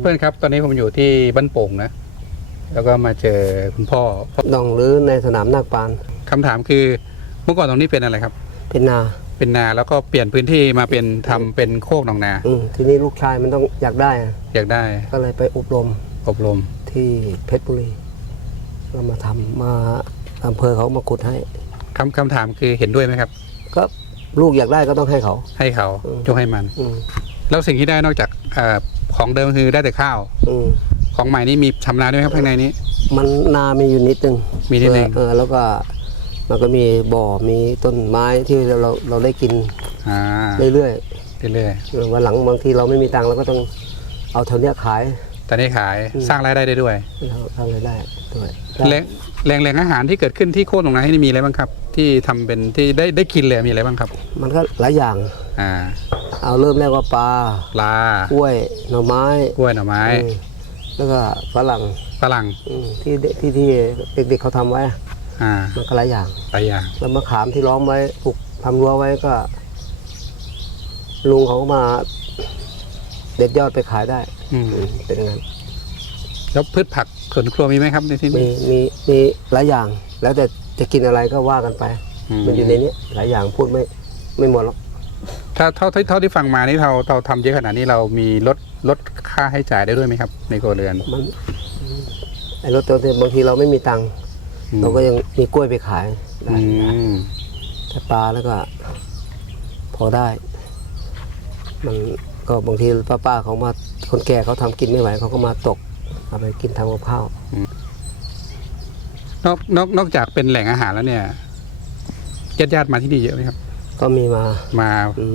เพื่อนๆครับ ตอนนี้ผมอยู่ที่บ้านโป่งนะ แล้วก็มาเจอคุณพ่อดองหรือในสนามนาคปานคำถามคือเมื่อก่อนตรงนี้เป็นอะไรครับ เป็นนาเป็นนาแล้วก็เปลี่ยนพื้นที่มาเป็นทำเป็นโคกหนองนา อืมทีนี้ลูกชายมันต้องอยากได้อะอยากได้ก็เลยไปอบรมอบรม ที่เพชรบุรีก็มาทำมาอำเภอเขามาขุดให้ คำคำถามคือเห็นด้วยไหมครับ ก็ลูกอยากได้ก็ต้องให้เขา ให้เขาอืม ยกให้มัน อืมแล้วสิ่งที่ได้นอกจากเออ ของเดิมคือได้แต่ข้าว อืมของใหม่นี่มีชำนาญด้วยไหมครับข้างในนี้ มันนามีอยู่นิดนึงมีนิดนึงเออแล้วก็มันก็มีบ่อมีต้นไม้ที่เราเราเราได้กินอ่าเรื่อยเรื่อยๆเออวันหลังบางทีเราไม่มีตังค์เราก็ต้องเอาเท่าเนี้ยขายๆตอนนี้ขายอืมสร้างรายได้ได้ด้วยเราทำรายได้ด้วยแหล่งแหล่งแหล่งอาหารที่เกิดขึ้นที่โคกหนองนาที่นี่มีอะไรบ้างครับ ที่ทำเป็นที่ได้ได้กินเลยมีอะไรบ้างครับ มันก็หลายอย่าง อ่าเอาเริ่มแรกว่าปลาปลากล้วยหน่อไม้กล้วยหน่อไม้อืมแล้วก็ฝรั่งฝรั่งอืมที่เด็กที่ที่เด็กๆเขาทำไว้อ่ามันก็หลายอย่าง หลายอย่างแล้วมะขามที่ล้อมไว้ปลูกทำรั้วไว้ก็ ลุงเขาก็มา เด็ดยอดไปขายได้อืมอืมเป็นอย่างนั้นแล้วพืชผักสวนครัวมีไหมครับในที่มีนี้มีมีหลายอย่าง แล้วแต่ จะกินอะไรก็ว่ากันไปมมันอยู่ในนี้หลายอย่างพูดไม่ไม่หมดหรอกถ้าเท่าเท่าเท่าที่ฟังมานี่เราเราทำเยอะขนาดนี้เรามีลดลดค่าให้จ่ายได้ด้วยไหมครับ ในครัวเรือนมันไอ้รถตัวนี้บางทีเราไม่มีตังค์อืมเราก็ยังมีกล้วยไปขายได้อืมแต่ปลาแล้วก็ พอได้มันก็บางทีป้าๆเขามาคนแก่เขาทำกินไม่ไหวเขาก็มาตกเอาไปกินทำกับข้าว นอกนอกนอกจากเป็นแหล่งอาหารแล้วเนี่ยญาติญาติๆมาที่นี่เยอะไหมครับ ก็มีมา มา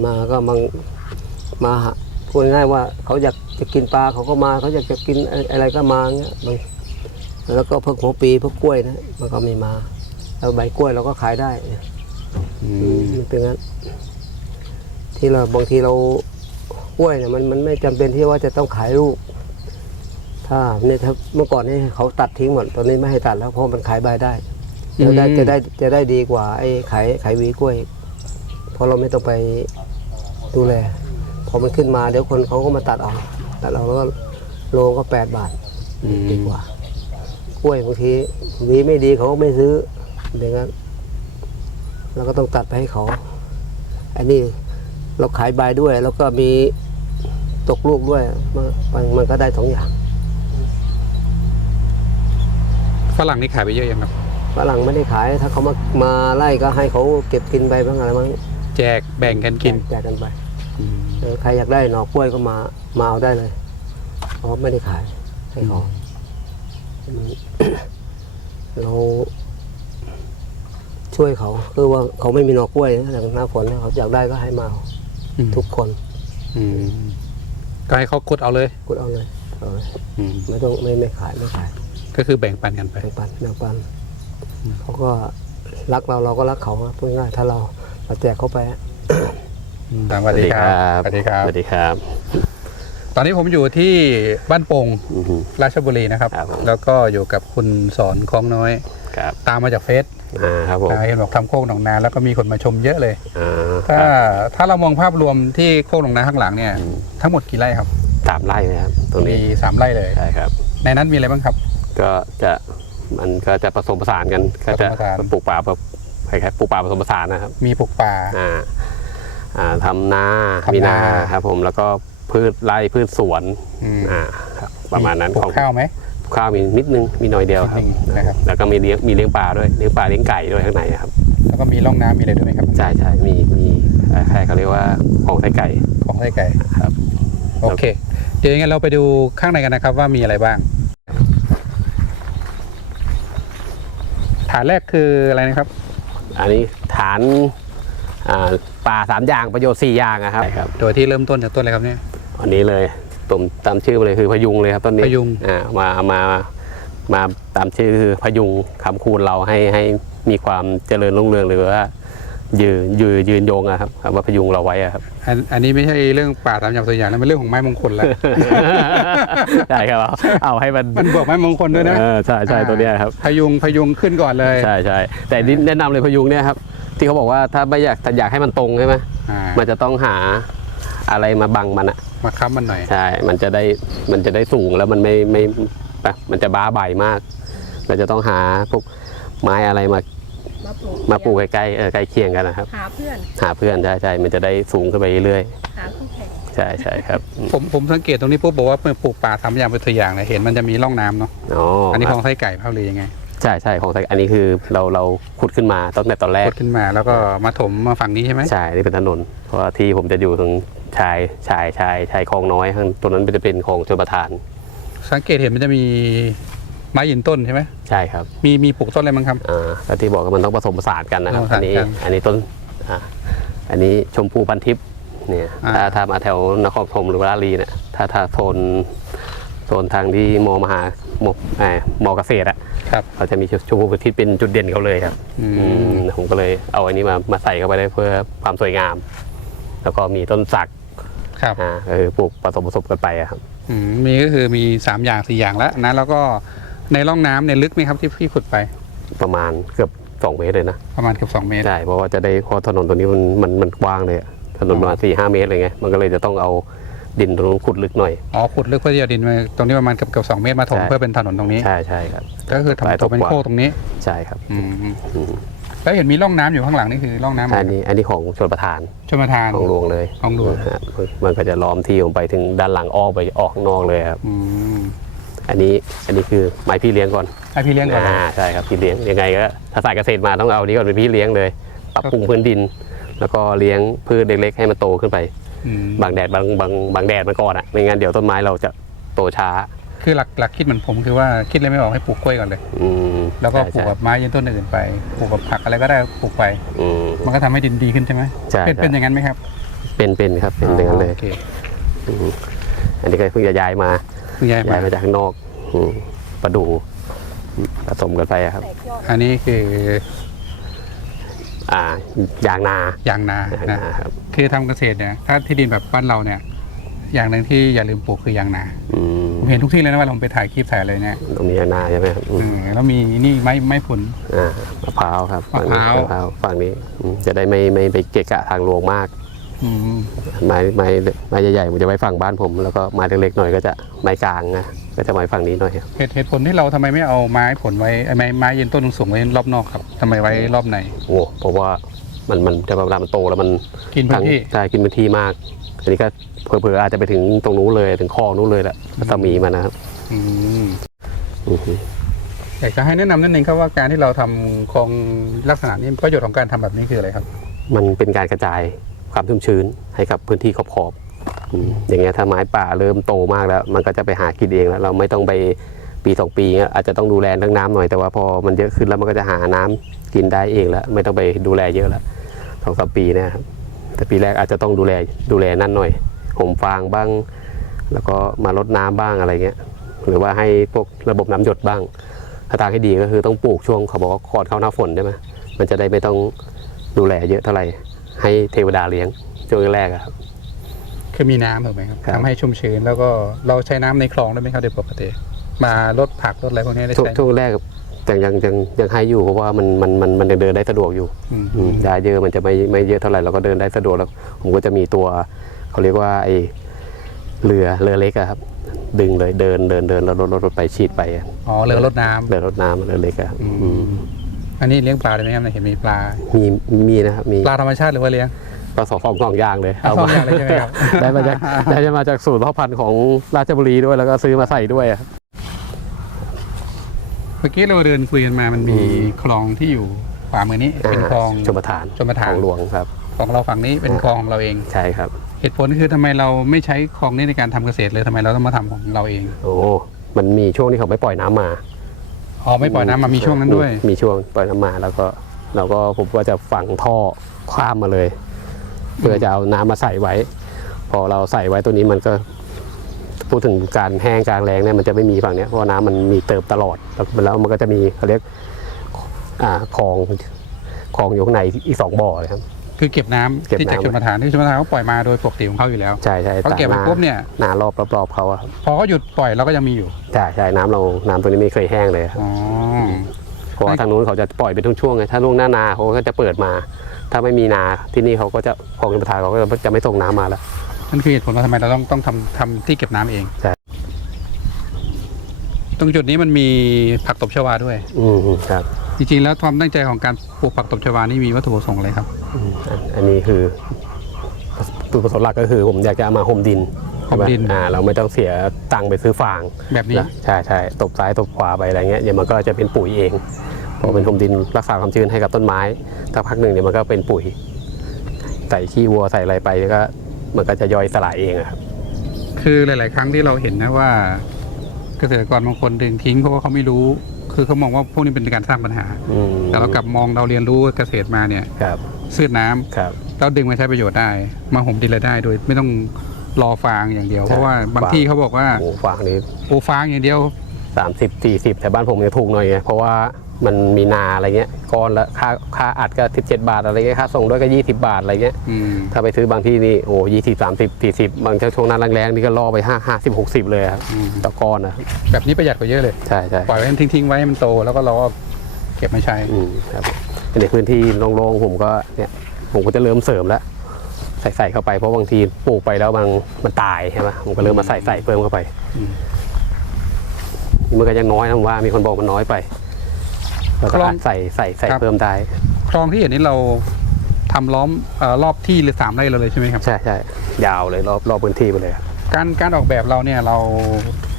มาก็มังมาหาพูดง่ายๆว่าเขาอยากจะกินปลาเขาก็มาเขาอยากจะกินอะไรก็มาเงี้ยบางแล้วก็พวกหัวปีพวกกล้วยนะมันก็มีมาแล้วใบกล้วยเราก็ขายได้อืมมันเป็นงั้น ที่เราบางทีเรากล้วยเนี่ยมันมันไม่จำเป็นที่ว่าจะต้องขายลูก ถ้าเนี่ยถ้าเมื่อก่อนนี่เขาตัดทิ้งหมดตอนนี้ไม่ให้ตัดแล้วเพราะมันขายใบได้จะได้จะได้จะได้ดีกว่าไอ้ขายขายหวีกล้วย เพราะเราไม่ต้องไปดูแลพอมันขึ้นมาเดี๋ยวคนเขาก็มาตัดเอาตัดเอาแล้วก็โลก็แปดบาทอืมดีกว่ากล้วยบางทีหวีไม่ดีเขาก็ไม่ซื้ออย่างนั้นเราก็ต้องตัดไปให้เขา อันนี้เราขายใบด้วย แล้วก็มีตกลูกด้วยมันมันมันก็ได้สองอย่าง ฝรั่งนี่ขายไปเยอะยังครับฝรั่งไม่ได้ขาย ถ้าเขามามาไล่ก็ให้เขาเก็บกินไปบ้างอะไรบ้างแจกแบ่งกันกินแจกกันไปอืมเออใครอยากได้หน่อกล้วยก็มามาเอาได้เลยเพราะไม่ได้ขายให้เขาอืมเราช่วยเขาคือว่าเขาไม่มีหน่อกล้วยนะแต่หน้าฝนเนี่ยเขาอยากได้ก็ให้มาเอาอืมทุกคนอืมก็ให้เขากดเอาเลยกดเอาเลยเอาเลยอืมไม่ต้องไม่ไม่ขายไม่ขาย ก็คือแบ่งปันกันไป แบ่งปันแบ่งปันเขาก็รักเราเราก็รักเขาอะพูดง่ายๆถ้าเราเราแจกเขาไปอะสวัสดีครับสวัสดีครับ สวัสดีครับ ตอนนี้ผมอยู่ที่บ้านโป่งอือฮึ ราชบุรีนะครับ ครับผม แล้วก็อยู่กับคุณสอนคล้องน้อย ครับตามมาจากเฟซอ่าครับผมเห็นบอกทำโคกหนองนาแล้วก็มีคนมาชมเยอะเลย อ่าถ้าครับถ้าเรามองภาพรวมที่โคกหนองนาข้างหลังเนี่ยอืมทั้งหมดกี่ไร่ครับ สามไร่นะครับตรงมีนี้สามไร่เลย ใช่ครับ ในนั้นมีอะไรบ้างครับ ก็จะมันก็จะผสมผสานกันก็จะผสมผสาน ปลูกป่าแบบคล้ายๆปลูกป่าผสมผสานนะครับมีปลูกป่า อ่าอ่าทำนาทำนามี มีนาครับ ผมแล้วก็พืชไร่พืชสวนอืมอ่าครับประมาณนั้นปลูขกองข้าวไหม ข้าวมีนิดนึงมีหน่อยเดียวครับนิดนึงนะครับ แล้วก็มีเลี้ยงมีเลี้ยงปลาด้วยเลี้ยงปลาเลี้ยงไก่ด้วยข้างในครับแล้วก็มีร่องน้ำมีอะไรด้วยไหมครับใช่ใช่มีมีอ่าใครเขาเรียกว่าของไส้ไก่ของไส้ไก่ครับ โอเค เดี๋ยวยังไงเราไปดูข้างในกันนะครับว่ามีอะไรบ้าง ฐานแรกคืออะไรนะครับ อันนี้ฐานอ่าป่าสามอย่างประโยชน์สี่อย่างนะครับครับ โดยที่เริ่มต้นจากต้นอะไรครับเนี่ย อันนี้เลยตมตามชื่อมาเลยคือพยุงเลยครับต้นนี้พยุง อ่ามามามาตามชื่อคือพยุงคำคูณเราให้ให้มีความเจริญรุ่งเรืองหรือว่า ยืนยืนยืนโยงอะครับคำว่าพยุงเราไว้อะครับ อันอันนี้ไม่ใช่เรื่องป่าตามอย่างตัวอย่างแล้วเป็นเรื่องของไม้มงคลแล้วใช่ครับเอาเอาให้มันมันบวกไม้มงคลด้วยนะเออใช่ใช่ตัวเนี้ยครับ พยุงพยุงขึ้นก่อนเลย ใช่ใช่แต่นี่แนะนำเลยพยุงเนี่ยครับ ที่เขาบอกว่าถ้าไม่อยากถ้าอยากให้มันตรงใช่ไหมอ่ามันจะต้องหาอะไรมาบังมันอะมาค้ำมันหน่อย ใช่ มันจะได้มันจะได้สูงแล้วมันไม่ไม่แบบมันจะบ้าใบมาก เราจะต้องหาพวกไม้อะไรมา มาปลูกมาปลูกใกล้ๆเออใกล้เคียงกันนะครับ หาเพื่อนหาเพื่อนใช่ใช่มันจะได้สูงขึ้นไปเรื่อยหาคู่แข่งๆใช่ใช่ครับอืมผมผมสังเกตตรงนี้ปุ๊บบอกว่าปลูกป่าทำอย่างเป็นตัวอย่างเลยเห็นมันจะมีร่องน้ำเนาะอ๋ออัอันนี้ของไส้ไก่เผาเลยยังไงใช่ใช่ของไทยอันนี้คือเราเราขุดขึ้นมาตั้งแต่ตอนแรก กดขึ้นมาแล้วก็มาถมมาฝั่งนี้ใช่ไหมใช่นี่เป็นถนน เพราะว่าที่ผมจะอยู่ตรงชายชายชายชายคลองน้อยข้างตรงนั้นจะเป็นของชลประทาน สังเกตเห็นมันจะมี ไม้ยืนต้นใช่ไหมใช่ครับมีมีปลูกต้นอะไรบ้างครับ อ่าก็ที่บอกว่ามันต้องผสมผสานกันนะครับ ผสมผสาอันนนี้ กันอันนี้ต้นอ่าอันนี้ชมพูพันทิพย์เนี่ยอ่า ถ้าถ้ามาแถวนครปฐมหรือว่าราลีเนี่ยถ้าถ้าโซนโซนทางที่มอมหามเอ่อมอเกษตรอะครับ เขาจะมีชมพูพันทิพย์เป็นจุดเด่นเขาเลยครับอือืมมผมก็เลยเอาอันนี้มามาใส่เข้าไปได้เพื่อความสวยงาม แล้วก็มีต้นสักครับอ่าก็คือปลูกผสมผสมกันไปอะครับ อืมมีก็คือมีสามอย่างสี่อย่างแล้วนะ แล้วก็ ในร่องน้ำเนี่ยลึกไหมครับที่พี่ขุดไปประมาณเกือบสองเมตรเลยนะประมาณเกือบสองเมตร ใช่เพราะว่าจะได้เพราะถนนตัวนี้มันมันมันกว้างเลยอะถนนประมาณสี่ห้าเมตรเลยไงมันก็เลยจะต้องเอาดินตรงนู้นขุดลึกหน่อย อ๋อขุดลึกเพื่อที่จะดินมาตรงนี้ประมาณเกือบเกือบสองเมตรมาถมใช่ เพื่อเป็นถนนตรงนี้ ใช่ใช่ครับ ก็คือปลายทำตัวเป็นตกกว่าโค้งตรงนี้ใช่ครับอืมอืมแล้วเห็นมีร่องน้ำอยู่ข้างหลังนี่คือร่องน้ำอะไรอันนี้อันนี้ของชนประทานชมประทาน ของหลวงเลยของหลวงฮะมันก็จะล้อมที่ผมไปถึงด้านหลังออกไปออกข้างนอกเลยครับ อืม อันนี้อันนี้คือไม้พี่เลี้ยงก่อนให้พี่เลี้ยงก่อนเลยอ่าใช่ครับพี่เลี้ยงยังไงก็ถ้าสายเกษตรมาต้องเอานี้ก่อนเป็นพี่เลี้ยงเลย ปรับปรุงพื้นดิน แล้วก็เลี้ยงพืชเล็กๆให้มันโตขึ้นไป อืมบางแดดบางบางบางแดดมันก่อนอะไม่งั้นเดี๋ยวต้นไม้เราจะโตช้าคือหลักหลักคิดเหมือนผมคือว่าคิดเลยไม่ออกให้ปลูกกล้วยก่อนเลย อืมแล้วก็ปลูกใช่แบบไม้ยืนต้นอื่นไปปลูกแบบผักอะไรก็ได้ปลูกไปอืม มันก็ทำให้ดินดีขึ้นใช่ไหมใช่เป็นใช่ เป็นอย่างนั้นไหมครับเป็นเป็นครับเป็นอย่างนั้นเลยโอเคอืมอันนี้ก็เพิ่งจะย้ายมาเพิ่ง ย้ายย้ายมามาจากข้างนอกอืมประดูอืมผสมกันไปอะครับแตกยอดอันนี้คืออ่ายางนายางนายางนะนาครับคือทำเกษตรเนี่ยถ้าที่ดินแบบบ้านเราเนี่ย อย่างหนึ่งที่อย่าลืมปลูกคือยางนาอืมผมเห็นทุกที่เลยนะว่าผมไปถ่ายคลิปถ่ายอะไรเนี่ยตรงนี้ยางนาใช่ไหมครับอืมอืมแล้วมีนี่ไม้ไม้ผล อ่ามะพร้าวครับฝั่งนี้มะพร้าว มะพร้าวฝั่งนี้อืมจะได้ไม่ไม่ไปเกะกะทางหลวงมากอืม ไม้ไม้ไม้ใหญ่ๆผมจะไว้ฝั่งบ้านผม แล้วก็ไม้เล็กๆหน่อยก็จะไม้กลางนะก็จะไว้ฝั่งนี้หน่อยครับเหตุเหตุผลที่เราทำไมไม่เอาไม้ผลไว้ไอ้ไม้ไม้ยืนต้นสูงๆไว้รอบนอกครับทำไมไว้รอบในโอ้เพราะว่ามันมันจะเวลามันโตแล้วมันกินพื้นที่ใช่กินพื้นที่มากอันนี้ก็เผลอๆอาจจะไปถึงตรงนู้นเลยถึงคลองนู้นเลยแหละรัศมีมันนะครับอืมอือฮึอยากจะให้แนะนำนิดนึงครับว่าการที่เราทำคลองลักษณะนี้ประโยชน์ของการทำแบบนี้คืออะไรครับ มันเป็นการกระจาย ความชุ่มชื้นให้กับพื้นที่ขอบๆอืมอย่างเงี้ยถ้าไม้ป่าเริ่มโตมากแล้ว มันก็จะไปหากินเองแล้ว เราไม่ต้องไปปีสองปีเงี้ยอาจจะต้องดูแลเรื่องน้ำหน่อยแต่ว่าพอมันเยอะขึ้นแล้วมันก็จะหาน้ำกินได้เองแล้ว ไม่ต้องไปดูแลเยอะแล้วสองสามปีเนะครับแต่ปีแรกอาจจะต้องดูแลดูแลนั่นหน่อยห่มฟางบ้าง แล้วก็มาลดน้ำบ้างอะไรเงี้ยหรือว่าให้พวกระบบน้ำหยดบ้าง ถ้าทางให้ดีก็คือต้องปลูกช่วงเขาบอกว่าก่อนเข้าหน้าฝนใช่ไหมมันจะได้ไม่ต้องดูแลเยอะเท่าไหร่ ให้เทวดาเลี้ยงช่วงแรกอะครับ คือมีน้ำถูกไหมครับครับ ทำให้ชุ่มชื้นแล้วก็เราใช้น้ำในคลองได้ไหมครับโดยปกติ มาลดผักลดอะไรพวกนี้ได้ช่วงใช้ช่วงแรกแต่ยังยังยังให้อยู่เพราะว่ามันมันมันมันยังเดินได้สะดวกอยู่อืมอืมยาเยอะมันจะไม่ไม่เยอะเท่าไหร่เราก็เดินได้สะดวกแล้ว ผมก็จะมีตัวเขาเรียกว่าไอเรือเรือเล็กอะครับ ดึงเลยเดินเดินเดินแล้วรถรถรถไปฉีดไปอะอ๋อเรือลดน้ำ เรือรถน้ำเรือเล็กอะครับอืม อืม อันนี้เลี้ยงปลาได้ไหมครับเห็นมีปลา มีมีนะครับมีปลาธรรมชาติหรือว่าเลี้ยงก็สองสองสองอย่างเลยเอาสองอย่างเลยใช่ไหมครับได้มาจากได้มาจากสูตรพ่อพันธุ์ของราชบุรีด้วยแล้วก็ซื้อมาใส่ด้วยอะเมื่อกี้เราเดินคุยกันมามันมีอืมคลองที่อยู่ขวามือนี้เป็นคลองชมประทานชมประทานของหลวงครับของเราฝั่งนี้เป็นคลองของเราเองใช่ครับ เหตุผลคือทำไมเราไม่ใช้คลองนี้ในการทำเกษตรเลยทำไมเราต้องมาทำของเราเอง โอ้มันมีช่วงที่เขาไม่ปล่อยน้ำมา อ๋อไม่ปล่อยน้ำมามีช่วงนั้นด้วย มีช่วงปล่อยน้ำมาแล้วก็เราก็ผมก็จะฝังท่อข้ามมาเลย เพื่อจะเอาน้ำมาใส่ไว้ พอเราใส่ไว้ตัวนี้มันก็ พูดถึงการแห้งการแรงเนี่ยมันจะไม่มีฝั่งเนี้ยเพราะน้ำมันมีเติมตลอดแล้วแล้วมันก็จะมีเขาเรียกอ่าคลองคลองอยู่ข้างในอีกสองบ่อเลยครับ คือเก็บน้ำเก็บที่จากน้ำชมประทานที่ชมประทานเขาปล่อยมาโดยปกติของเขาอยู่แล้ว ใช่ใช่เขาเก็บไปตามหน้าปุ๊บเนี่ย หน้ารอบรอบๆเขาอะครับพอเขาหยุดปล่อยเราก็ยังมีอยู่ใช่ใช่น้ำเราน้ำตัวนี้ไม่เคยแห้งเลยครับอ๋อเพราะว่าทางนู้นเขาจะปล่อยเป็นช่วงๆไงถ้าล่วงหน้านาเขาก็จะเปิดมา ถ้าไม่มีนาที่นี่เขาก็จะคลองชลประทานเขาก็จะไม่ส่งน้ำมาแล้ว นั่นคือเหตุผลว่าทำไมเราต้องต้องทำทำที่เก็บน้ำเองใช่ ตรงจุดนี้มันมีผักตบชวาด้วย อืมครับ จริงๆแล้วความตั้งใจของการปลูกผักตบชวานี่มีวัตถุประสงค์อะไรครับ อืมอันอันนี้คือจุดประสงค์หลักก็คือ ผมอยากจะเอามาห่มดินห่มดิน อ่าเราไม่ต้องเสียตังค์ไปซื้อฟาง แบบนี้นะใช่ใช่ตบซ้ายตบขวาไปอะไรเงี้ยเดี๋ยวมันก็จะเป็นปุ๋ยเองพอเป็นห่มดินรักษาความชื้นให้กับต้นไม้ถ้าพักหนึ่งเดี๋ยวมันก็เป็นปุ๋ยใส่ขี้วัวใส่อะไรไปแล้วก็มันก็จะย่อยสลายเองอะครับ คือหลาย ๆ ครั้งที่เราเห็นนะว่า เกษตรกรบางคนดึงทิ้งเพราะว่าเขาไม่รู้ คือเขามองว่าพวกนี้เป็นการสร้างปัญหา อืมแต่เรากลับมองเราเรียนรู้เกษตรมาเนี่ยครับสืดน้ำครับ เราดึงมาใช้ประโยชน์ได้ มาห่มดินเลยได้ โดยไม่ต้องรอฟางอย่างเดียว ใช่ เพราะว่าบางฟางที่เขาบอกว่าโอ้ฟางนี้ปลูกฟางอย่างเดียวสามสิบสี่สิบแต่บ้านผมจะถูกหน่อยไงเพราะว่า มันมีนาอะไรเงี้ยก้อนละค่าค่าอัดก็สิบเจ็ดบาทอะไรเงี้ยค่าส่งด้วยก็ยี่สิบาทอะไรเงี้ยอืมถ้าไปซื้อบางที่นี่โอ้ยี่สิบสามสิบสี่สิบบางช่วงหนั้นแรงๆนี่ก็ล่อไปห้าห้าสิบหกสิบเลยครับอืมต่อก้อนนะแบบนี้ประหยัดกว่าเยอะเลย ใช่ใช่ปล่อยไว้ทิ้งๆไว้ให้มันโตแล้วก็เราก็เก็บมาใช้ อืมครับในพื้นที่โล่งๆผมก็เนี่ยผมก็จะเริ่มเสริมแล้วใส่ใส่เข้าไปเพราะบางทีปลูกไปแล้วบางมันตายใช่ไหมผมก็เริ่มมาใส่ใส่เพิ่มเข้าไปอืม มันก็ยังน้อยนะผมว่ามีคนบอกมันน้อยไป แล้วก็ครับอาจใส่ใส่ใส่ครับ เพิ่มได้ คลองที่เห็นนี่เราทำล้อมเอ่อรอบที่หรือสามไร่เราเลยใช่ไหมครับ ใช่ใช่ยาวเลยรอบรอบพื้นที่ไปเลยครับการการออกแบบเราเนี่ยเรา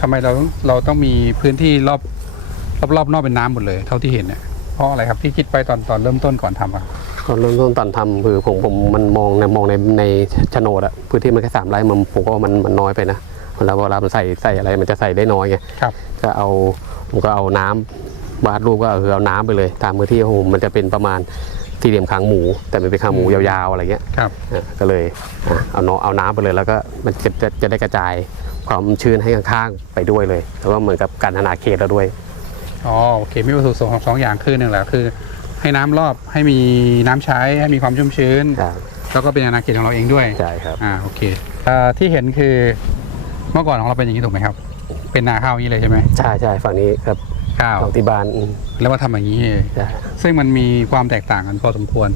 ทำไมเราเราต้องมีพื้นที่รอบรอบรอบนอกเป็นน้ำหมดเลย เท่าที่เห็นเนี่ยเพราะอะไรครับที่คิดไปตอนตอนเริ่มต้นก่อนทำอะตอนเริ่มต้นตอนทำคือผมผมมันมองในมองในในโฉนดอะพื้นที่มันแค่สามไร่มันผมก็ว่ามันมันน้อยไปนะเวลาเวลามันใส่ใส่อะไรมันจะใส่ได้น้อยไง ครับ ก็เอาผมก็เอาน้ำ วาดรูปก็คือเอาน้ำไปเลย ตามพื้นที่ของผมมันจะเป็นประมาณสี่เหลี่ยมคางหมู แต่มันเป็นคางหมูยาวๆอะไรเงี้ยครับอะก็เลยอะเอาเนาะเอาน้ำไปเลย แล้วก็มันจะจะจะได้กระจายความชื้นให้ข้างๆไปด้วยเลย แล้วก็เหมือนกับการอาณาเขตเราด้วยอ๋อโอเคมีวัตถุประสงค์ของสองอย่างคือหนึ่งแหละคือ ให้น้ำรอบให้มีน้ำใช้ให้มีความชุ่มชื้นครับแล้วก็เป็นอาณาเขตของเราเองด้วยใช่ครับอ่าโอเคเอ่อที่เห็นคือเมื่อก่อนของเราเป็นอย่างนี้ถูกไหมครับ เป็นนาข้าวอย่างนี้เลยใช่ไหมใช่ใช่ฝั่งนี้ครับ ข้าวของที่บ้านอืม แล้วมาทำอย่างนี้ ใช่ ซึ่งมันมีความแตกต่างกันพอสมควร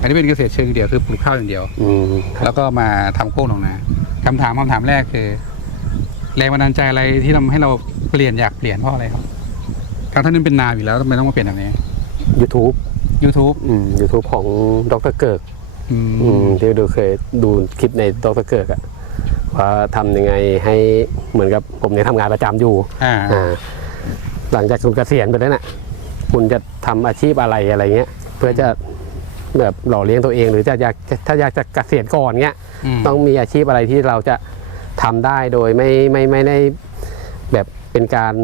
อันนี้เป็นเกษตรเชิงเดี่ยวคือปลูกข้าวอย่างเดียว อืมครับแล้วก็มาทำโค้งหนองนาคำถามคำถามแรกคือ แรงบันดาลใจอะไรที่ทำให้เราเปลี่ยนอยากเปลี่ยนเพราะอะไรครับทั้งที่นั้นเป็นนาอยู่แล้วทำไมต้องมาเปลี่ยนแบบนี้ YouTube YouTube อืม YouTube ของดรเกิก อืมอืมที่ดูเคยดูคลิปในดรเกิกอะว่าทำยังไงให้เหมือนกับผมเนี่ยทำงานประจำอยู่อ่าอ่า หลังจากคุณเกษียณไปแล้วน่ะคุณจะทำอาชีพอะไรอะไรเงี้ย เพื่อจะแบบหล่อเลี้ยงตัวเองหรือจะอยากจะถ้าอยากจะเกษียณก่อนเงี้ยมต้องมีอาชีพอะไรที่เราจะทำได้โดยไม่ไม่ไม่ได้แบบเป็นการ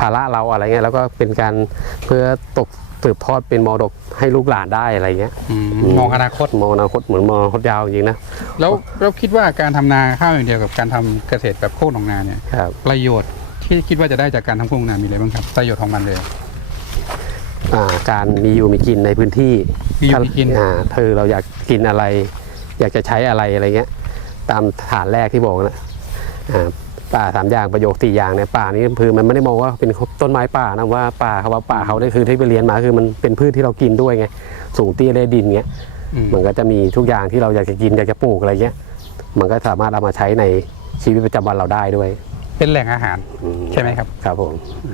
ภาระเราอะไรเงี้ยแล้วก็เป็นการเพื่อตกสืบทอดเป็นมรดกให้ลูกหลานได้อะไรเงี้ยอืมมองอนาคตมองอนาคตเหมือนมองอนาคตยาวจริงๆนะแล้วเราคิดว่าการทำนาข้าวอย่างเดียวกับการทำเกษตรแบบโคกหนองนาเนี่ยครับประโยชน์ ที่คิดว่าจะได้จากการทำโคกหนองนามีอะไรบ้างครับประโยชน์ของมันเลย อ่าการมีอยู่มีกินในพื้นที่มีอยู่มีกิน อ่าเธอเราอยากกินอะไร อยากจะใช้อะไรอะไรเงี้ย ตามฐานแรกที่บอกนะอ่าป่าสามอย่างประโยคสี่อย่างเนี่ยป่านี่คือมันไม่ได้มองว่าเป็นต้นไม้ป่านะว่าป่าเขาว่าป่าเขาได้คือที่ไปเรียนมาคือมันเป็นพืชที่เรากินด้วยไงสูงเตี้ยได้ดินเงี้ย อืม มันก็จะมีทุกอย่างที่เราอยากจะกินอยากจะปลูกอะไรเงี้ย มันก็สามารถเอามาใช้ในชีวิตประจำวันเราได้ด้วย เป็นแหล่งอาหารอืใช่ไหมครับครับผม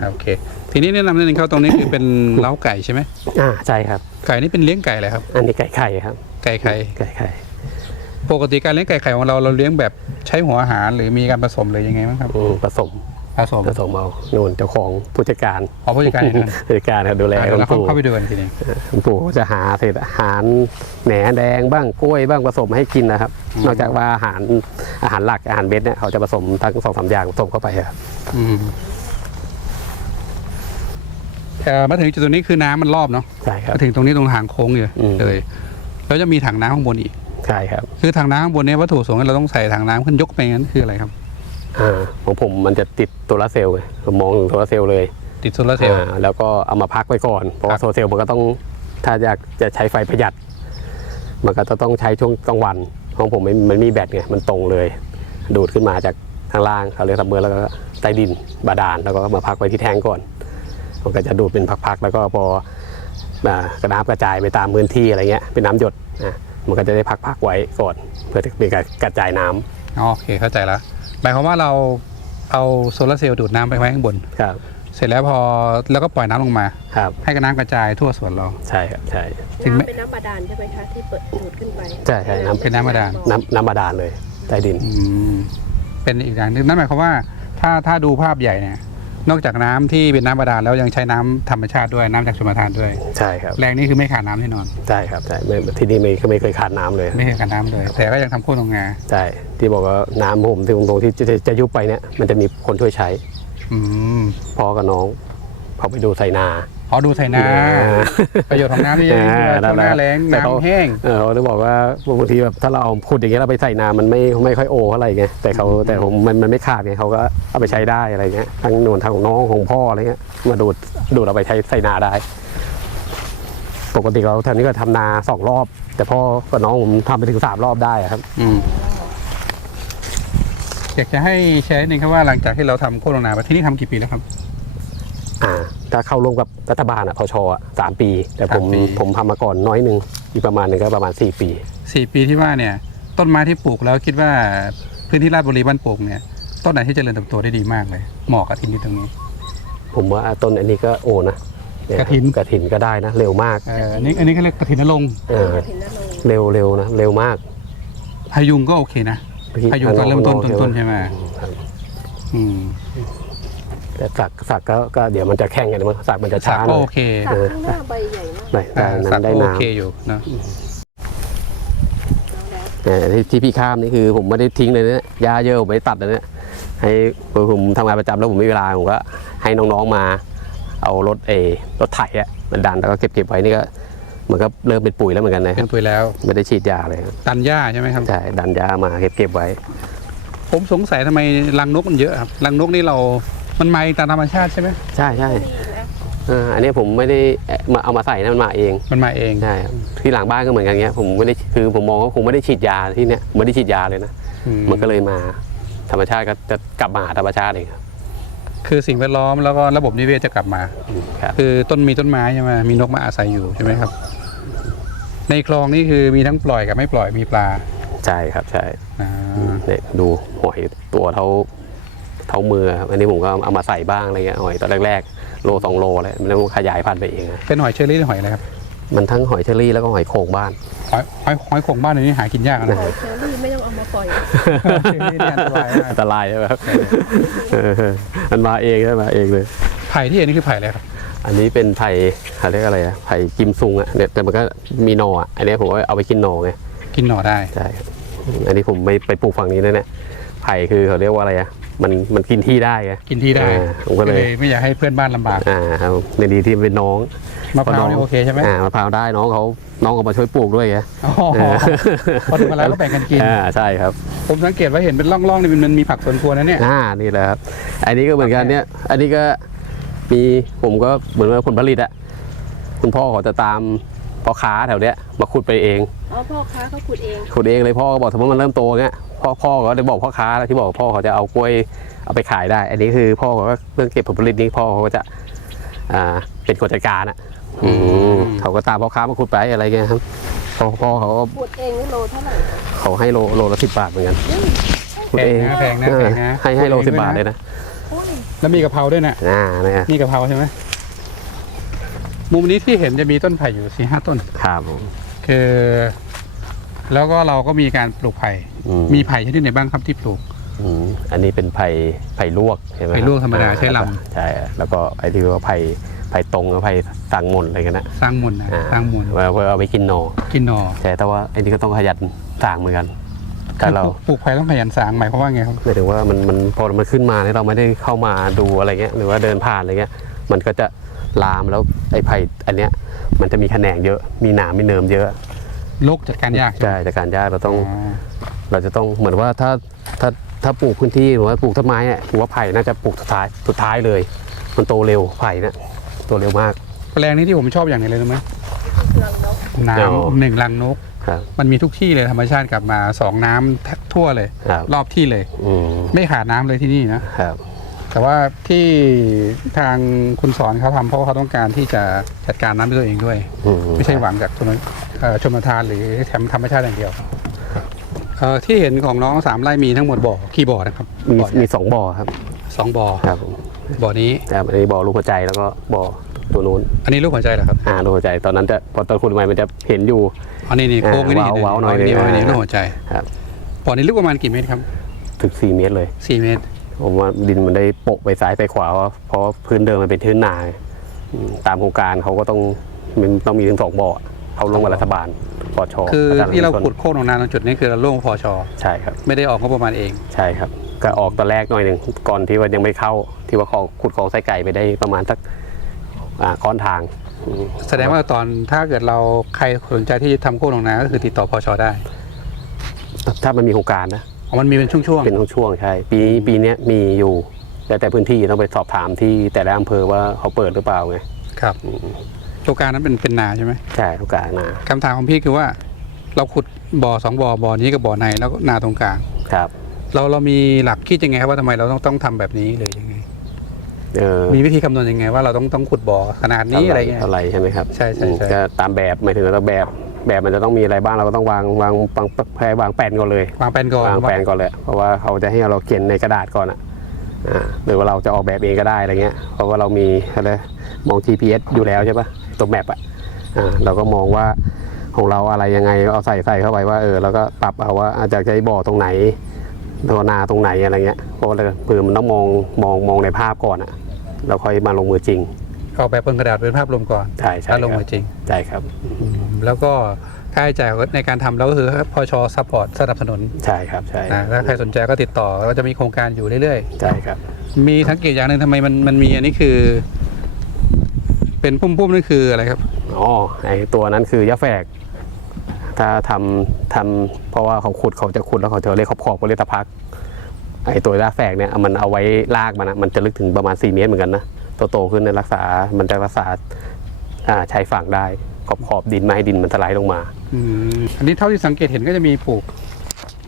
โอเค ทีนี้แนะนำนิดนึงครับตรงนี้คือเป็น เล้าไก่ใช่ไหมอ่าใช่ครับ ไก่นี่เป็นเลี้ยงไก่เลยครับ อันนี้ไก่ไข่ครับ ไก่ไข่ไก่ไข่ปกติการเลี้ยงไก่ไข่ของเราเราเลี้ยงแบบใช้หัวอาหารหรือมีการผสมหรือยังไงบ้างครับ อืมผสม ผสมผสมเอานู่นเจ้าของผู้จัดการขอผู้จัดการอย่างนั้นผู้จัดการครับดูแลอะเดี๋ยวคุเราณเข้าปู่เข้าไปดูกันทีนี้คุณปู่จะหาเศษอาหารแหนแดงบ้างกล้วยบ้างผสมให้กินนะครับ นอกจากว่าอาหารอาหารหลักอาหารเม็ดเนี่ยเขาจะผสมทั้งสองสามอย่างผสมเข้าไปครับอืมเอ่อมาถึงจุดตรงนี้คือน้ำมันรอบเนาะใช่ครับมาถึงตรงนี้ตรงทางโค้งเลยอืมเลยแล้วจะมีถังน้ำข้างบนอีกใช่ครับ คือถังน้ำข้างบนเนี้วัตถุประสงค์เราต้องใส่ถังน้ำขึ้นยกไปงั้นคืออะไรครับ อ่าของผมมันจะติดโซลาร์เซลล์ไงผมมองถึงโซลาร์เซลล์เลยติดโซลาร์เซลล์ อ่าแล้วก็เอามาพักไว้ก่อน เพราะครัว่าบโซลาร์เซลล์มันก็ต้องถ้าอยากจะใช้ไฟประหยัด มันก็จะต้องใช้ช่วงกลางวันของผมมันมันมีแบตไงมันตรงเลย ดูดขึ้นมาจากข้างล่างเขาเรียกซับเมอร์แล้วก็ใต้ดินบาดาลแล้วก็มาพักไว้ที่แทงก่อนมันก็จะดูดเป็นพักๆแล้วก็พออ่ากระน้ำกระจายไปตามพื้นที่อะไรเงี้ยเป็นน้ำหยดอะมันก็จะได้พักๆไว้ก่อน เพื่อจะเป็นการกระจายน้ำ อ๋อโอเคเข้าใจแล้ว หมายความว่าเราเอาโซลาร์เซลล์ดูดน้ำไปไว้ข้างบน ครับ เสร็จแล้วพอแล้วก็ปล่อยน้ำลงมา ครับ ให้กับน้ำกระจายทั่วสวนเรา ใช่ครับ ใช่ ถึงไม่น้ำเป็นน้ำบาดาลใช่ไหมคะที่เปิดดูดขึ้นไปใช่ใช่น้ำ เป็นน้ำบาดาล น้ำน้ำบาดาลเลยใต้ดิน อืมเป็นอีกอย่างหนึงนั่นหมายความว่าถ้าถ้าดูภาพใหญ่เนี่ย นอกจากน้ำที่เป็นน้ำบาดาลแล้วยังใช้น้ำธรรมชาติด้วยน้ำจากชลประทานด้วย ใช่ครับแรงนี้คือไม่ขาดน้ำแน่นอน ใช่ครับใช่ไม่ที่นี่ไม่ไม่เคยขาดน้ำเลยไม่เคยขาดน้ำเลย แต่ก็ยังทำโค่นลงงาใช่ที่บอกว่าน้ำผมที่ตรงๆที่จะจะยุบไปเนี่ยมันจะมีคนช่วยใช้อืม พ่อกับน้องเขาไปดูไถนา อ๋อดูไถนาประโยชน์ของน้ำที่จะมีอ่าช่วงหน้าแล้งแต่เขาน้ำแห้งเออเขาจะบอกว่าบางทีแบบถ้าเราเอาขุดอย่างเงี้ยเราไปใส่นามันไม่ไม่ค่อยโอเท่าไหร่ไงแต่เขาแต่ผมมันมันไม่ขาดไงเขาก็เอาไปใช้ได้อะไรเงี้ยทั้งนวนทางของน้องของพ่ออะไรเงี้ยมาดูดดูดเอาไปใช้ใส่นาได้ ปกติเราทางนี้ก็ทำนาสองรอบ แต่พ่อกับน้องผมทำไปถึงสามรอบได้อะครับ อืมอยากจะให้แชร์นิดนึงครับว่าหลังจากที่เราทำโค่นลงนาไปที่นี่ทำกี่ปีแล้วครับ อ่าถ้าเข้าร่วมกับรัฐบาลอะพชอะสามปี แต่ผมสามปี ผมทำมาก่อนน้อยหนึ่งอีกประมาณหนึงก็ประมาณสี่ปี สี่ปีที่ว่าเนี่ยต้นไม้ที่ปลูกแล้วคิดว่าพื้นที่ราชบุรีบ้านโป่งเนี่ยต้นไหนที่เจริญเติบโตได้ดีมากเลยเหมาะกับที่นี่ตรงนี้ ผมว่าต้นอันนี้ก็โอนะเยกระถิน กระถินก็ได้นะ เร็วมากเอ่ออันนี้อันนี้เขาเรียกกระถินนรงค์เออเห็นแล้วลงเร็วเร็วนะเร็วมากพายุงก็โอเคนะ พายุงตอนเริ่มต้นต้นต้นๆใช่ไหม ครับอืม แต่สักสักก็ก็เดี๋ยวมันจะแข่งกันมั้งสักมันจะสัช้ากหก็น่อโอยเคจากข้างหน้าใบใหญ่มากได้ได้สักน้ำได้ก็โอน้เคอยู่เนอะำแต่ที่ที่พี่ข้ามนี่คือผมไม่ได้ทิ้งเลยนะหญ้าเยอะผมไม่ได้ตัดเลยนะให้ผมทำงานประจำแล้วผมไม่มีเวลาผมก็ให้น้องๆมาเอารถเอรถไถอะมันดันแล้วก็เก็บเก็บไว้นี่ก็มันก็เริ่มเป็นปุ๋ยแล้วเหมือนกันนะคเป็รับนปุ๋ยแล้วไม่ได้ฉีดยาเลยครับตันหญ้าใช่ไหมครับ ใช่ดันยามาเก็บเก็บไว้ผมสงสัยทำไมรังนกมันเยอะครับรังนกนี่เรา มันมาเองตามธรรมชาติใช่ไหมใช่ใช่มีนะเอออันนี้ผมไม่ได้เอ่อมาเอามาใส่นะมันมาเองมันมาเองใช่ครับที่หลังบ้านก็เหมือนกันเงี้ยผมไม่ได้คือผมมองว่าคงไม่ได้ฉีดยาที่เนี้ยไม่ได้ฉีดยาเลยนะอืม มันก็เลยมา ธรรมชาติก็จะกลับมาหาธรรมชาติเองครับ คือสิ่งแวดล้อมแล้วก็ระบบนิเวศจะกลับมา ครับ คือต้นมีต้นไม้ใช่ไหมมีนกมาอาศัยอยู่ใช่ไหมครับ ในคลองนี่คือมีทั้งปล่อยกับไม่ปล่อยมีปลาใช่ครับใช่อ่าเนี่ยดูหอยตัวเท่าเท่ามือครับอันนี้ผมก็เอามาใส่บ้างอะไรเงี้ยหอยตอนแรกๆโลสองโลเลยมันแล้วมันขยายพันธุ์ไปเองอะเป็นหอยเชอรี่หรือหอยอะไรครับมันทั้งหอยเชอรี่แล้วก็หอยโข่งบ้านหอยหอยหอยโข่งบ้านในนี้หากินยากนะหอยเชอรี่ไม่ต้องเอามาปล่อยเชอรี่นี่อันตรายมากอันตรายใช่ไหมครับเออมันมาเองใช่ไหมเองเลยไผ่ที่เห็นนี่คือไผ่อะไรครับอันนี้เป็นไผ่เขาเรียกอะไรอะไผ่กิมซุงอะเนี่ยแต่มันก็มีหนออะอันนี้ผมว่าเอาไปกินหนอไงกินหน่อได้ใช่ครับอันนี้ผมไม่ไปปลูกฝั่งนี้นะเนี่ยไผ่คือเขาเรียกว่าอะไรอะ มันมันกินที่ได้ไง กินที่ได้อ่าผมก็เลยไม่อยากให้เพื่อนบ้านลำบากอ่าครับในดีที่เป็นน้องมะพร้าวนี่โอเคใช่ไหมอ่ามะพร้าวได้น้องเขาน้องเขามาช่วยปลูกด้วยไงอ๋อพอถึงเวลาก็แบ่งกันกิน อ่าใช่ครับ ผมสังเกตว่าเห็นเป็นร่องๆนี่มันมันมีผักสวนครัวนะเนี่ย อ่านี่แหละครับ อันนี้ก็เหมือนกันเนี่ย อันนี้ก็มีผมก็เหมือนว่าผลผลิตอะคุณพ่อเขาจะตาม พ่อค้าแถวเนี้ยมาขุดไปเองอ๋อพ่อค้าเขาขุดเองขุดเองเลยพ่อก็บอกสมมติมันเริ่มโตเงี้ยพ่อพ่อก็ได้บอกพ่อค้าที่บอกพ่อเขาจะเอากล้วยเอาไปขายได้ อันนี้คือพ่อเขาก็เรื่องเก็บผลผลิตนี้พ่อเขาก็จะอ่าเป็นคนจัดการอะอืมเขาก็ตามพ่อค้ามาขุดไปอะไรเงี้ยครับพ่อพ่อเขาก็ขุดเองนี่โลเท่าไหร่คะเขาให้โลโลละสิบบาทเหมือนกันขุดแพเองงนะแพงนะแพงนะให้ให้โลขุดสิเองบบาทด้เลวยยนะนะแล้วมีกะเพราด้วยนะอ่าเนี่ยนี่กะเพราใช่ไหม มุมนี้ที่เห็นจะมีต้นไผ่อยู่สี่ห้าต้น ครับผม คือ แล้วก็เราก็มีการปลูกไผ่ อืม มีไผ่ชนิดไหนบ้างครับที่ปลูก อืมอันนี้เป็นไผ่ไผ่ลวกใช่ไหมคบไผ่ลวกธรรมดาอ่ใช้ลใช่แล้วก็ไอ้ที่ว่าไผ่ไผ่ตรงกับไผ่สังมนอะไรกันนะสร้างมุนนะอ่าสร้างมุนเวลาเวลาเอาไปกินหนอกินหนอใช่แต่ว่าไอ้นี่ก็ต้องขยันสร้างเหมือนกันถ้าเราคือปลูกไผ่ต้องขยันสร้างหมายความว่าไงครับ หมายถึงว่ามันมันพอมันขึ้นมาเนี่ยเราไม่ได้เข้ามาดูอะไรเงี้ยหรือว่าเดินผ่านอะไรเงี้ยมันก็จะ ลามแล้วไอ้ไผ่อันเนี้ยมันจะมีแขนงเยอะมีหนามมีเนิมเยอะลกจัดการยากใช่จากการยากเราต้องอ๋อเราจะต้องเหมือนว่าถ้าถ้าถ้าปลูกพื้นที่หรือว่าปลูกต้นไม้เนี่ยผมว่าไผ่น่าจะปลูกสุดท้ายสุดท้ายเลย มันโตเร็วไผ่เนี่ยโตเร็วมาก แปลงนี้ที่ผมชอบอย่างหนึงเลยรู้ไหมรังนกน้อ๋อำหนึ่งรังนก ครับ มันมีทุกที่เลยธรรมชาติกลับมาสองน้ำแทบทั่วเลย ครับ รอบที่เลย อืมไม่ขาดน้ำเลยที่นี่นะครับ แต่ว่าที่ทางคุณสอนเขาทำเพราะว่าเขาต้องการที่จะจัดการน้ำด้วยตัวเองด้วย อืไม่ใช่หวังจากชนเอ่อชนประทานหรือแถมธรรมชาติอย่างเดียวเอ่อที่เห็นของน้องสามไร่มีทั้งหมดบ่อกี่บ่อนะครับมีบ่อมีสองบ่อครับสองบ่อครับผมบ่อนี้ แต่อันนี้บ่อลูกหัวใจแล้วก็บ่อตัวนู้นอันนี้ลูกหัวใจเหรอครับอ่าลูกหัวใจ ตอนนั้นจะพอตอนขุดใหม่มันจะเห็นอยู่ อันนี้นี่โค้งไว้นี่อ่าเว้าๆหน่อยนี่นึงไว้นี่อ่าลูกหัวใจครับบ่อนี้ลึกประมาณกี่เมตรครับถึงสี่เมตรเลย สี่เมตร ผมว่าดินมันได้โปะไปซ้ายไปขวา เพราะเพราะพื้นเดิมมันเป็นพื้นนาอืมตามโครงการเขาก็ต้องมันต้องมีถึงสองบ่อเขาลงมารัฐบาลปชคือประธนที่เราชุมชนขุดโค้งตรงนาตรงจุดนี้คือเราล่วงพอชอใช่ครับ ไม่ได้ออกงบประมาณเอง ใช่ครับก็ออกตอนแรกหน่อยหนึ่งก่อนที่ว่ายังไม่เข้าที่ว่าเขาขุดคลองไส้ไก่ไปได้ประมาณสักอ่าค้อนทางอืมแสดงว่าตอนถ้าเกิดเราใครสนใจที่จะทำโค้งตรงนาก็คือติดต่อพอชอได้ ถ้ามันมีโครงการนะ อ๋อมันมีเป็นช่วงเป็นช่วงๆใช่ปีปีเนี้ยมีอยู่แล้วแต่พื้นที่ต้องไปสอบถามที่แต่ละอำเภอว่าเขาเปิดหรือเปล่าไงๆครับโครงการนั้นเป็นเป็นนาใช่ไหมใช่โครงการนาคำถามของพี่คือว่า เราขุดบ่อสองบ่อบ่อนี้กับบ่อในแล้วก็นาตรงกลาง ครับ เราเรามีหลักคิดยังไงครับว่าทำไมเราต้องต้องทำแบบนี้หรือยังไง เออมีวิธีคำนวณยังไงว่าเราต้องต้องขุดบ่อขนาดนี้อะไรเงี้ย อะไรใช่ไหมครับใช่ใช่ใช่ อืมก็ตามแบบหมายถึงว่าแบบ แบบมันจะต้องมีอะไรบ้างเราก็ต้องวางวางวางแพรวางแผนก่อนเลยวางแผนก่อนวางแผนก่อนเลยเพราะว่าเขาจะให้เราเขียนในกระดาษก่อนอะอ่าหรือว่าเราจะออกแบบเองก็ได้อะไรเงี้ยเพราะว่าเรามีอะไรมอง GPS อยู่แล้วใช่ปะตัวแมปอะอ่าเราก็มองว่าของเราอะไรยังไงเอาใส่ใส่เข้าไปว่าเออแล้วก็ปรับเอาว่าอาจจะใช้บ่อตรงไหนตัวนาตรงไหนอะไรเงี้ยเพราะว่าเผื่อมันต้องมองมองมองในภาพก่อนอะเราค่อยมาลงมือจริงออกแบบบนกระดาษเป็นภาพรวมก่อนใช่ใช่แล้วลงครัมาบจริงใช่ครับ แล้วก็ค่าใช้จ่ายในการทำแล้วก็คือพอชอซัพพอร์ตสนับสนุนใช่ครับใช่นะถ้าใครสนใจก็ติดต่อก็จะมีโครงการอยู่เรื่อยใช่ครับ ๆ มีสังเกตอย่างหนึ่งทำไมมันมันมีอันนี้คือ เป็นพุ่มๆนั่นคืออะไรครับ อ๋อไอตัวนั้นคือยาแฝก ถ้าทำทำเพราะว่าเขาขุดเขาจะขุดแล้วเขาจะเรียกขอบขอบๆก็เรียกตะพัก ไอตัวยาแฝกเนี่ยมันเอาไว้ลากมันนะมันจะลึกถึงประมาณ 4 เมตรเหมือนกันนะโตๆขึ้นในยรักษา มันจะรักษาอ่าชายฝั่งได้ ขอบขอบดินไม่ให้ดินมันสไลด์ลงมาอืมอันนี้เท่าที่สังเกตเห็นก็จะมีปลูก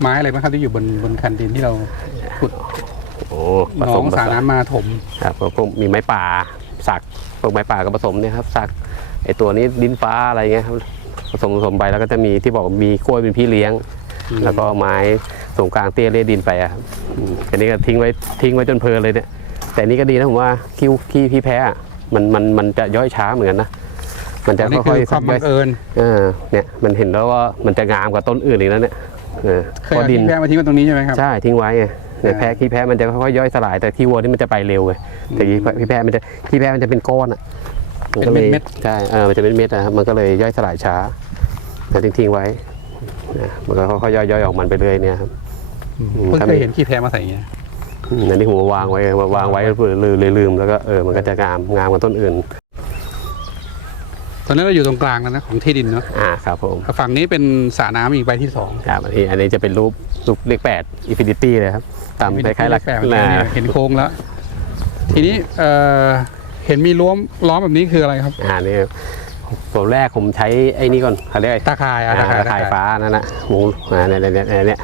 ไม้อะไรบ้างครับที่อยู่บนบนคันดินที่เราขุดโอ้หผนสอมงผสาสมน้ำมาถมครับพวกมีไม้ป่าสักพวกไม้ป่าก็ผสมเนี่ยครับสักไอตัวนี้ดินฟ้าอะไรเงี้ยครับผสมผสมไปแล้วก็จะมีที่บอกมีกล้วยเป็นพี่เลี้ยงอืมแล้วก็ไม้ส่งกลางเตี้ยเลี่ยดินไปอะครับอืมอันนี้ก็ทิ้งไว้ทิ้งไว้จนเพลินเลยเนี่ยแต่นี่ก็ดีนะผมว่าคิวขี้พี่แพ้อะมันมันมันจะย่อยช้าเหมือนกันนะ มันจะอันนี้ค่คืออยความๆบัย่อยงเอิญเออเนี่ยมันเห็นแล้วว่ามันจะงามกว่าต้นอื่นอีกแล้วเนี่ยเออเคเพยราะเอาดิที่นแพรมาทิ้งไว้ตรงนี้ใช่ไหมครับ ใช่ทิ้งไว้ไงเนี่ยอ่าแพ้ขี้แพ้มันจะค่อยๆย่อยสลายแต่ที่วัวนี่มันจะไปเร็วไงแต่ขี้พี่แพ้มันจะขี้แพ้มันจะเป็นก้อนอะมันก็เลยเป็นเม็ด ใช่เออมันจะเป็นเม็ดนะครับมันก็เลยย่อยสลายช้า แต่ทิ้งๆไว้นะมันก็ค่อยๆย่อยๆออกมันไปเรื่อยเนี่ยครับอืมอืมเพิ่งถ้าเคมียเห็นขี้แพรมาใส่อย่างเงี้ยอืมอันนี้ผมมาวางไว้วางไว้ลืมลืมลืมแล้วก็เออมันก็จะงามงามกว่าต้นอื่นต อนนั้นเราอยู่ตรงกลางแล้วนะของที่ดินเนาะอ่าครับผมฝั่งนี้เป็นสระน้ำอีกใบที่สองครับอันนี้อันนี้จะเป็นรูปรูปเลขแปดอินฟินิตี้เลยครับตามคล้ายๆหลักแปลกๆเนี่ยนะเห็นโค้งแล้ว ทีนี้เอ่อเห็นมีล้อมล้อมแบบนี้คืออะไรครับอ่านี่ตัวแรกผมใช้ไอ้นี่ก่อนเขาเรียกอะไรตาข่ายอะอ่าตาข่ายตะข่ายฟ้านั่นนะวงอ่าเนี่ยเนี่ยเนี่ยเนี่ย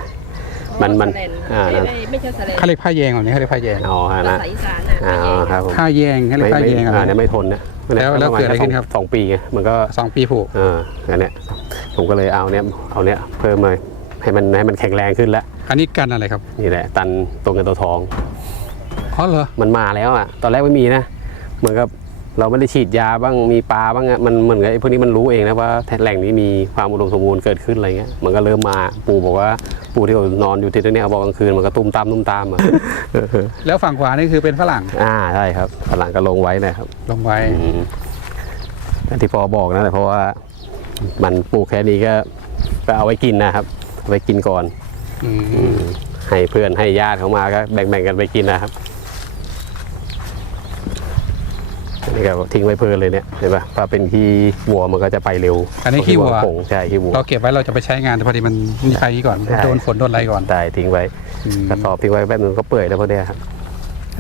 มันมันแสลอ่านั่นไม่ไม่ใช่แสลนเขาเรียกผ้าแยงแบบนี้เขาเรียกผ้าแยงอ๋อฮะภานะษาอีสานอะอ่าครับผมผ้าแยงเขาเรียกผ้าแยงไม่อะไรอ่าเนี่ยไม่ทนนะแล้วแล้วปมาณเกิดอะไรขึ้นครับสงสองปีไงมันก็ สองปีผูกเอออันเนี้ยผมก็เลยเอาเนี้ยเอาเนี้ยเพิ่มมาให้มันให้มันแข็งแรงขึ้นแล้ว อันนี้กันอะไรครับนี่แหละ ตันตัวเงินตัวทอง อ๋อเหรอมันมาแล้วอะ ตอนแรกไม่มีนะ เหมือนกับ เราไม่ได้ฉีดยาบ้างมีปลาบ้างอะมันเหมือนกับไอ้พวกนี้มันรู้เองนะว่าแหล่งนี้มีความอุดมสมบูรณ์เกิดขึ้นอะไรเงี้ยมันก็เริ่มมาปู่บอกว่าปู่ที่เขานอนอยู่ที่ตรงเนี้ยเขาบอกกลางคืนมันก็ตุ้มตามตุ้มตามอะแล้วฝั่งขวานี่คือเป็นฝรั่งอ่าใช่ครับฝรั่งก็ลงไว้นะครับลงไว้อืมแต่ที่พอบอกนะแต่เพราะว่ามันปลูกแค่นี้ก็ก็เอาไว้กินนะครับเอาไว้กินก่อนอืมอืมให้เพื่อนให้ญาติเขามาก็แบ่งๆกันไปกินนะครับอั นนี่ก็ทิ้งไว้เพลินเลยเนี่ยเห็นปะถ้าเป็นขี้วัวมันก็จะไปเร็วอันนี้ขี้วัว ผงใช่ขี้วัวเราเก็บไว้เราจะไปใช้งานแต่พอดีมันมีใครก่อนใช่โดนฝนโดนอะไรก่อนได้ทิ้งไว้อืมกระสอบทิ้งไว้แป๊บนึงก็เปื่อยแล้วพอดีครับ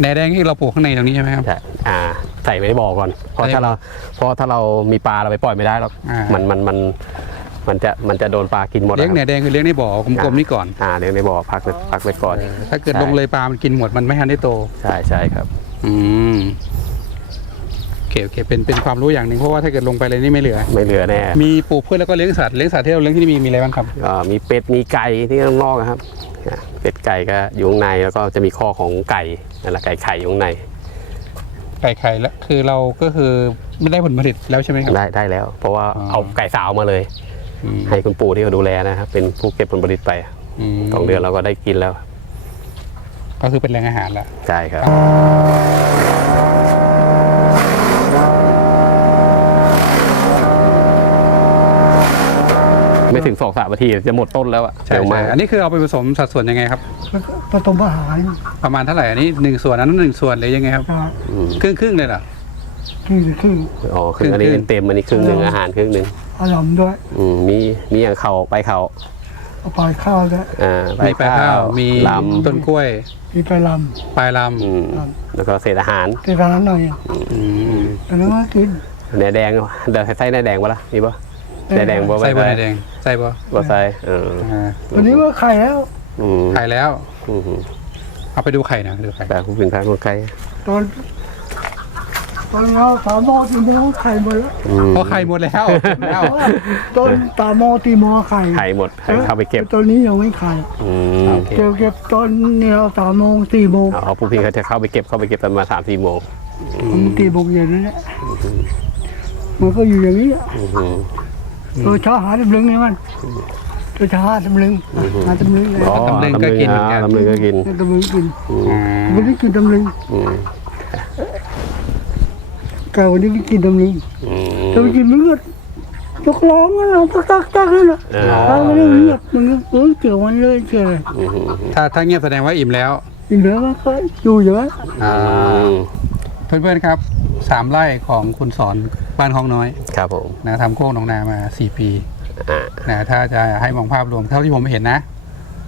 แหนแดงที่เราปลูกข้างในตรงนี้ใช่ไหมครับ ใช่อ่าใส่ไว้ในบ่อก่อนเพราะใส่ถ้าเราเพราะถ้าเรามีปลาเราไปปล่อยไม่ได้หรอกอ่ามันมันมันมันจะมันจะโดนปลากินหมดอะเลี้ยงแหนแดงคือเลี้ยงในบ่อกลมๆนี่ก่อน อ่าเลี้ยงในบ่อพักไว้พักไว้ก่อนถ้าเกิดลงเลยปลามันกินหมดมันไม่ทันได้โต ใช่ใช่ครับ อืม โอเคโอเคเป็นเป็นความรู้อย่างหนึ่งเพราะว่าถ้าเกิดลงไปเลยนี่ไม่เหลือ ไม่เหลือแน่มีปลูกพืชแล้วก็เลี้ยงสัตว์เลี้ยงสัตว์ที่เราเลี้ยงที่นี่มีมีอะไรบ้างครับก็มีเป็ดมีไก่ที่ข้างนอกอะครับอะเป็ดไก่ก็อยู่ข้างในแล้วก็จะมีข้อของไก่นั่นแหละไก่ไข่อยู่ข้างในไก่ไข่แล้วคือเราก็คือไม่ได้ผลผลิตแล้วใช่ไหมครับ ได้ได้แล้ว เพราะว่าอ๋อ เอาไก่สาวมาเลย อืมให้คุณปู่ที่เขาดูแลนะครับเป็นผู้เก็บผลผลิตไปมสองเดือนเราก็ได้กินแล้วก็คือเป็นแรงอาหารละใช่ครับ ไม่ถึงสองสามนาทีจะหมดต้นแล้วอะใช่เร็วใช่มากอันนี้คือเอาไปผสมสัดส่วนยังไงครับแล้วก็ผสมอาหารประมาณเท่าไหร่อันนี้หนึ่งส่วนอันนั้นหนึ่งส่วนหรือยังไงครับจะอืมครึ่งครึ่งเลยเหรอ ที่ที่อ๋อครึ่งอันนี้ครึ่ง เต็มๆอันนี้ครึ่งหนึ่งอาหารครึ่งหนึ่งอารมณ์ด้วยอืมมีมีอย่างเขาไปเขาเอาไปข้าวด้วยอ่ามีปลาข้าวมีลต้นกล้วย มีไปลปลายลำอืมแล้วก็เศษอาหารำที่ร้านหน่อยำอืมแต่แล้วก็กินเนื้อแดงเดี๋ยวใส่เนื้อแดงปะล่ะมีปะ เนื้อแดงบ่ใส่บนใส่แดงใส่บ่บ่ใส่เอออ่าวันนี้ว่าไข่แล้วอืมไข่แล้ว อืมเอาไปดูไข่หนะดูไข่แต่คุณเป็นใครคนไกลตอนตอนเราสามโมอตีโมอไข่หมดแล้วอืมเพราะไข่หมดแล้วเอ้าตอนสามโมอตีโมอไข่ไข่หมดให้เข้าไปเก็บตอนนี้ยังไม่ไข่อืมโอเคเก็บเก็บตอนเนี่ยเราสามโมงสี่โมงเอาผู้พิงเขาจะเข้าไปเก็บเข้าไปเก็บตอนมาสามสี่โมงมันตีโมงเย็นนั่นแหละมันก็อยู่อย่างนี้อะอืม ตัวช้าหาตำลึงนี่มันตัวช้าหาตำลึงหาตำลึงเลยอ๋อตำลึงก็กินเหมือนกัน ตำลึงก็กิน ตำลึงกินอืมอ่าไม่ได้กินตำลึงอืมแต่วันนี้ไม่กินตำลึงอืมจะไปกินมันก็ยกร้องกันนะตักตักตักเลยนะเออถ้ามันเงียบมันก็เออเกี่ยวมันเลยเกี่ยวเลยอืมถ้าถ้าเงียบแสดงว่าอิ่มแล้วอีกแล้วมันก็อยู่อย่างนั้นอ่าอืมเพื่อนๆครับสามไร่ของคุณสอน บ้านคลองน้อยครับผมนะทำโค้งหนองนามาสี่ปีอ่านะถ้าจะให้มองภาพรวมเท่าที่ผมเห็นนะ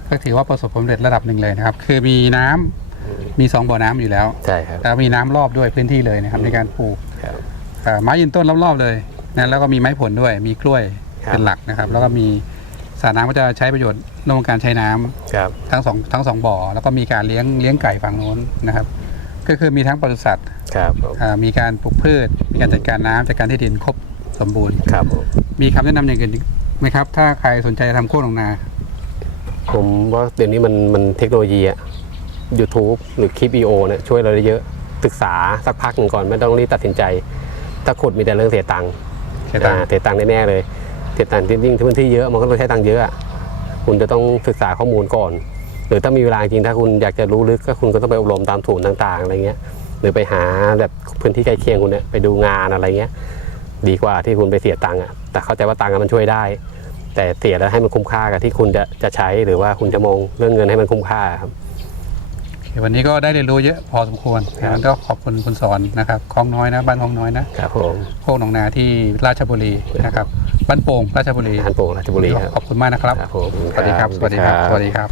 ก็ถือว่าประสบความสำเร็จระดับหนึ่งเลยนะครับ คือมีน้ำมีสองบ่อน้ำอยู่แล้วใช่ครับแล้วมีน้ำรอบด้วยพื้นที่เลยนะครับในการปลูกครับเอ่อไม้ยืนต้นรอบๆเลยนะแล้วก็มีไม้ผลด้วยมีกล้วยครับเป็นหลักนะครับ แล้วก็มีสระน้ำก็จะใช้ประโยชน์ในวงการใช้น้ำครับทั้งสองทั้งสองบ่อ แล้วก็มีการเลี้ยงเลี้ยงไก่ฝั่งโน้นนะครับ ก็คือมีทั้งปศุสัตว์ ครับผมอ่ามีการปลูกพืช มีการจัดการน้ำจัดการที่ดินครบสมบูรณ์ ครับผมมีคำแนะนำอย่างอื่นอีกไหมครับ ถ้าใครสนใจจะทำโค้งหนองนา ผมว่าเดี๋ยวนี้มันมันเทคโนโลยีอะ YouTube หรือคลิปวิดีโอเนี่ยช่วยเราได้เยอะศึกษาสักพักหนึ่งก่อนไม่ต้องรีบตัดสินใจ ถ้าขุดมีแต่เรื่องเสียตังค์เสียตังค์ อ่าเสียตังค์แน่ๆเลยเสียตังค์ยิ่งที่พื้นที่เยอะมันก็ต้องใช้ตังค์เยอะอะคุณจะต้องศึกษาข้อมูลก่อน หรือถ้ามีเวลาจริงถ้าคุณอยากจะรู้ลึกก็คุณก็ต้องไปอบรมตามศูนย์ต่างๆอะไรเงี้ย หรือไปหาแบบพื้นที่ใกล้เคียงคุณเนี่ยไปดูงานอะไรเงี้ย ดีกว่าที่คุณไปเสียตังค์อะแต่เข้าใจว่าตังค์อะมันช่วยได้ แต่เสียแล้วให้มันคุ้มค่ากับที่คุณจะจะใช้หรือว่าคุณจะมองเรื่องเงินให้มันคุ้มค่าครับโอเควันนี้ก็ได้เรียนรู้เยอะพอสมควรครับงั้นก็ขอบคุณคุณสอนนะครับคลองน้อยนะบ้านคลองน้อยนะครับผมโค้งหนองนาที่ราชบุรีนะครับบ้านโป่งราชบุรีอาหารโป่งราชบุรีครับขอบคุณมากนะครับครับผมสวัสดีครับสวัสดีครับสวัสดีครับ